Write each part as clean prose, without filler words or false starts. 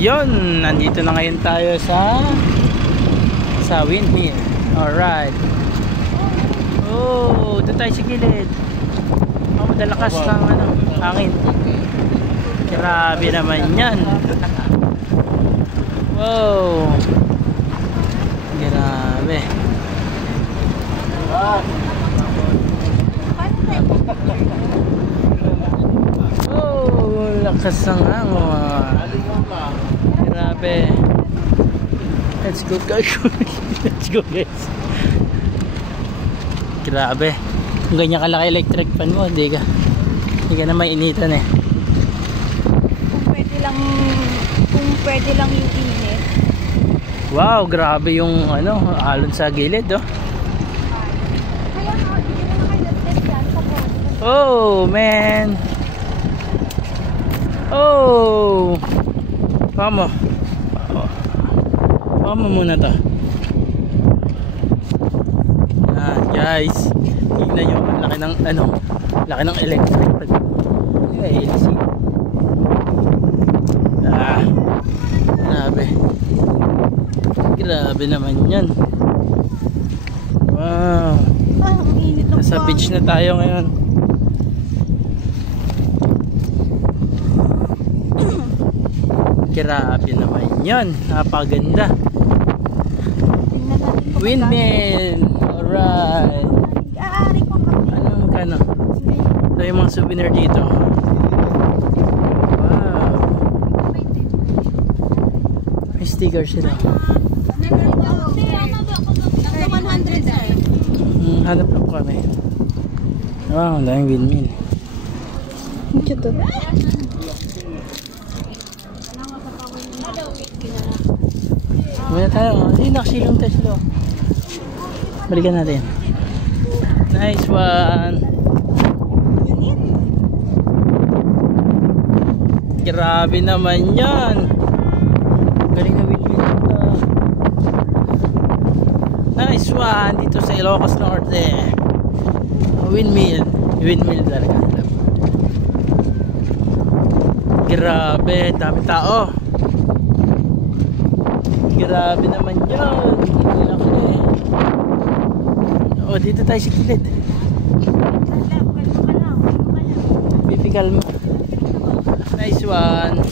Yun, nandito na ngayon tayo sa windmill. Alright. Oh, doon tayo sa gilid. Oh, madalakas ng hangin. Grabe naman yan. Wow. Grabe. Oh, lakas ng hangin. Grabe. Let's go guys. Let's go guys. Grabe. Kung ganyan kalaki electric fan mo, hindi ka na mainitan eh. Kung pwede lang yung init. Wow, grabe yung alon sa gilid, oh. Oh, man. Oh. Vamos. Vamos muna to. Guys, tignan nyo ang laki ng laki ng electric. Ay, see. Grabe. Grabe naman yan. Wow. Ang init ng Nasa beach na tayo ngayon. Grabe naman yan. Napaganda. Windmill. Alright. Anong kano? Ito yung mga souvenir dito. Wow. May sticker sila. Hanap lang po kami. Wow, ang daming windmill. Ito. Muna tayo. Hindi nakasilong tayo sila. Balikan natin. Nice one. Grabe naman yan. Galing na windmill ito. Nice one. Dito sa Ilocos Norte. Windmill. Windmill talaga. Grabe. Dami tao. Grabe naman yan. Oh, dito tayo sa kilid. Pipikal mo. Nice one.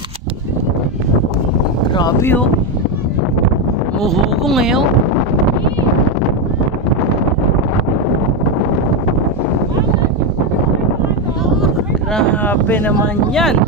Grabe oh. Muhugong ngayon. Grabe naman yan.